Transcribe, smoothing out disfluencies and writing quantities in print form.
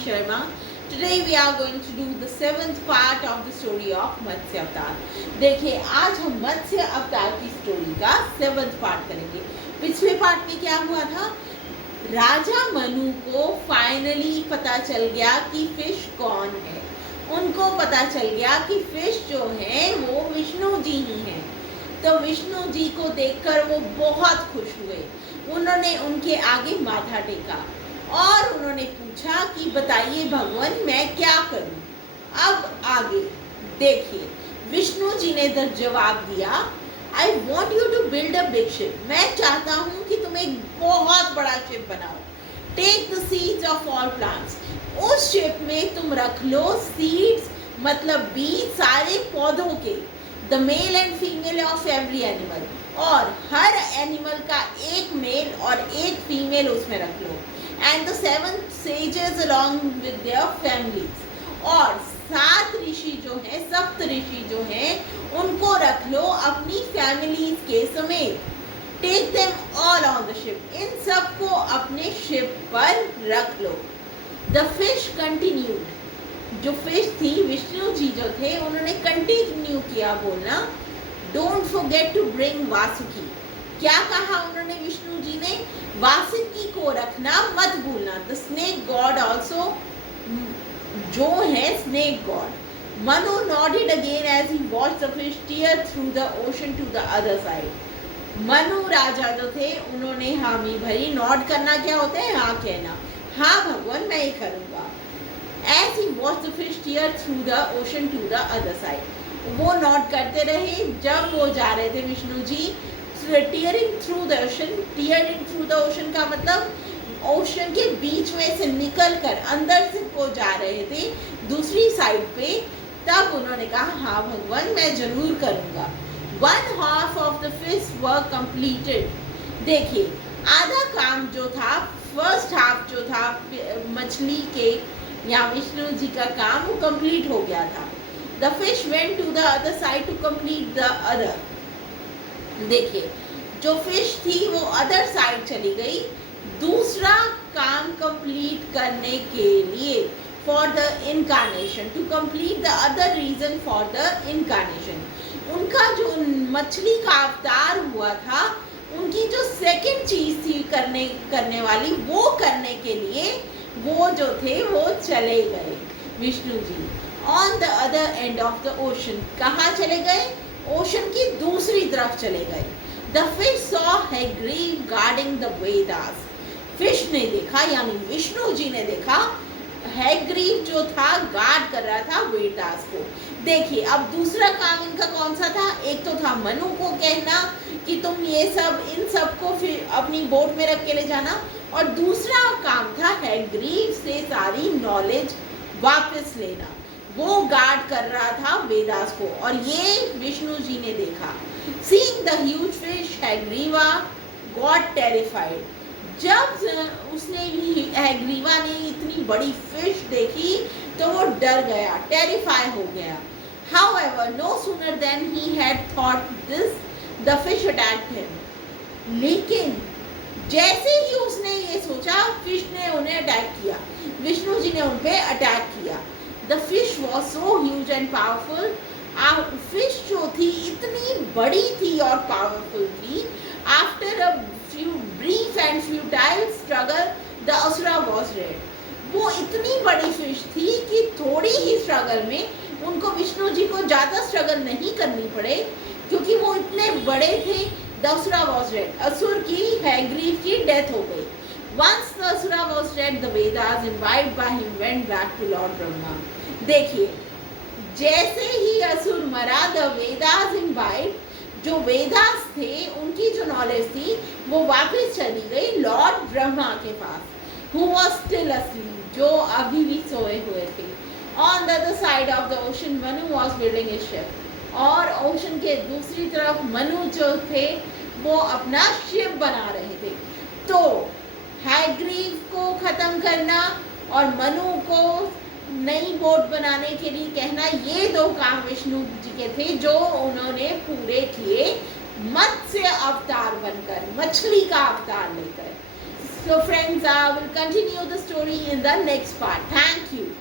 Sharma. Today we are going to do the 7th part of the story of मत्स्य अवतार. देखिए आज हम मत्स्य अवतार की स्टोरी का 7th पार्ट करेंगे. पिछले पार्ट में क्या हुआ था? राजा मनु को फाइनली पता चल गया कि फिश कौन है. उनको पता चल गया कि फिश जो है वो विष्णु जी ही हैं. तो विष्णु जी को देखकर वो बहुत खुश हुए. उन्होंने उनके आगे माथा टेका और उन्होंने पूछा कि बताइए भगवान मैं क्या करूं. अब आगे देखिए विष्णु जी ने जवाब दिया, I want you to build a big ship. मैं चाहता हूं कि तुम एक बहुत बड़ा शिप बनाओ. Take the seeds of all plants. उस शिप में तुम रख लो सीड्स मतलब बीज सारे पौधों के. The male and female of every animal. और हर एनिमल का एक मेल और एक फीमेल उसमें रख लो. And the 7 sages along with their families. और 7 ऋषि जो हैं, सप्त ऋषि जो हैं, उनको रख लो अपनी फैमिलीज के समेत. Take them all on the ship. इन सबको अपने शिप पर रख लो. The fish continued. जो फिश थी, विष्णु जी जो थे, उन्होंने कंटिन्यू किया बोलना, don't forget to bring Vasuki. क्या कहा उन्होंने विष्णु जी ने? वासुकी को रखना मत भूलना. द स्नेक गॉड ऑल्सो, जो है snake god. Manu nodded again as he watched the fish tear through the ocean to the other side. Manu राजा जो थे उन्होंने हामी भरी. नॉड करना क्या होता है? हाँ कहना. हाँ भगवान मैं ये करूँगा. As he watched the fish tear through the ocean to the other side. वो नॉट करते रहे जब वो जा रहे थे Vishnu ji tearing through the ocean. Tearing through the ocean का मतलब ओशन के बीच में से निकल कर अंदर से को जा रहे थे दूसरी साइड पे. तब उन्होंने कहा हाँ भगवान मैं जरूर करूँगा. 1/2 of the fish work completed. देखिए आधा काम जो था, फर्स्ट हाफ जो था मछली के या विष्णु जी का काम, वो कंप्लीट हो गया था. The fish went to the other side to complete the other. देखिए जो फिश थी वो अदर साइड चली गई दूसरा काम कंप्लीट करने के लिए. For the incarnation, to complete the other reason for the incarnation. उनका जो मछली का अवतार हुआ था, उनकी जो सेकंड चीज थी करने वाली, वो करने के लिए वो जो थे वो चले गए Vishnu ji. On the other end of the ocean. कहाँ चले गए? ओशन की दूसरी तरफ चले गए. The fish saw Hayagriva guarding the Vedas. Fish ने देखा यानी विष्णु जी ने देखा हैग्रीव जो था गार्ड कर रहा था वेदास को. देखिए अब दूसरा काम इनका कौन सा था? एक तो था मनु को कहना कि तुम ये सब इन सबको फिर अपनी बोट में रख के ले जाना, और दूसरा काम था हैग्रीव से सारी नॉलेज वापस लेना. वो गार्ड कर रहा था वेदास को और ये विष्णु जी ने देखा. Seeing the huge fish Hayagriva got terrified. जब उसने हैग्रीवा ने इतनी बड़ी फिश देखी तो वो डर गया, टेरिफाई हो गया. However, no sooner than he had thought this, the fish attacked him. लेकिन जैसे ही उसने ये सोचा, फिश ने उन्हें अटैक किया. विष्णु जी ने उन पे अटैक किया. The fish was so huge and powerful. Fish जो थी इतनी बड़ी थी और पावरफुल थी. After a few brief and futile struggle, the asura was dead. वो इतनी बड़ी फिश थी कि थोड़ी ही स्ट्रगल में उनको विष्णु जी को ज़्यादा स्ट्रगल नहीं करनी पड़े क्योंकि वो इतने बड़े थे. The asura was dead. असुर की हैग्रीव की डेथ हो गई. Once the asura was dead, the Vedas imbibed by him went back to Lord Brahma. देखिए जैसे ही असुर मरा, द वेदास इम्बाइब, जो वेदास थे उनकी जो नॉलेज थी वो वापस चली गई लॉर्ड ब्रह्मा के पास. हु वाज स्टिल asleep, जो अभी भी सोए हुए थे. On the other side of the ocean Manu was building A ship. और ओशन के दूसरी तरफ मनु जो थे वो अपना शिप बना रहे थे. तो हैग्रीव को खत्म करना और मनु को नई बोट बनाने के लिए कहना, ये 2 काम विष्णु जी के थे जो उन्होंने पूरे किए मत्स्य अवतार बनकर, मछली का अवतार लेकर. So friends, I will continue the story in the next part. Thank you.